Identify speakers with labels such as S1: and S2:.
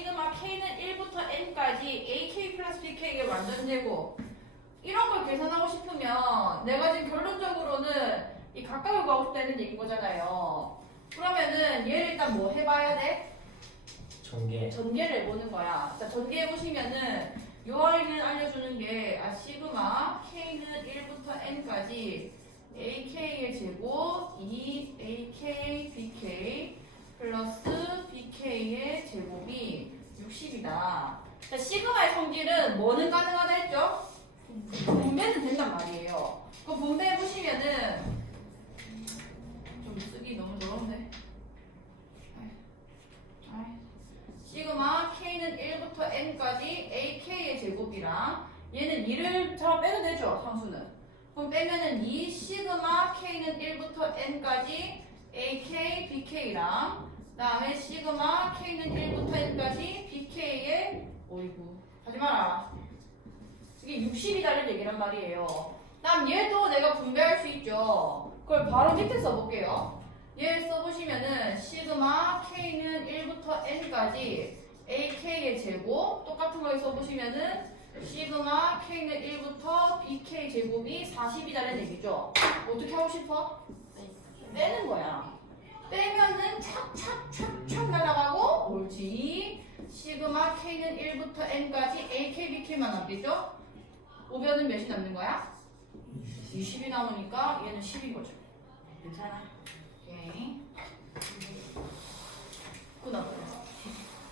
S1: 시그마 k는 1부터 n까지 ak 플러스 bk의 완전 제곱 이런 걸 계산하고 싶으면 내가 지금 결론적으로는 이 각각을 구하고 싶다는 얘기인 거잖아요. 그러면은 얘를 일단 뭐 해봐야 돼?
S2: 전개
S1: 전개를 해보는 거야. 자, 전개해 보시면은 요 아이는 알려주는 게 아, 시그마 k는 1부터 n까지 ak의 제곱 2 ak bk 플러스 bk의 제곱이 60이다. 자, 시그마의 성질은 뭐는 가능하다 했죠? 분배는 된단 말이에요. 그 분배해 보시면은 좀 쓰기 너무 더러운데. 시그마 k는 1부터 n까지 ak의 제곱이랑 얘는 2를 저 빼도 되죠 상수는 그럼 빼면은 2 시그마 k는 1부터 n까지 ak bk랑 그 다음에 시그마 k는 1부터 n까지 bk의 어이구. 하지 마라. 이게 60이 달린 얘기란 말이에요. 다음 얘도 내가 분배할 수 있죠. 그걸 바로 밑에 써볼게요. 얘 써보시면은 시그마 k는 1부터 n까지 ak의 제곱 똑같은 거 써보시면은 시그마 k는 1부터 bk 제곱이 40이라는 얘기죠. 어떻게 하고 싶어? 빼는 옳지. 시그마 k는 1부터 n까지 ak bk만 남겠죠? 오변은 몇이 남는 거야? 20이 남으니까 얘는 10인 거죠. 괜찮아.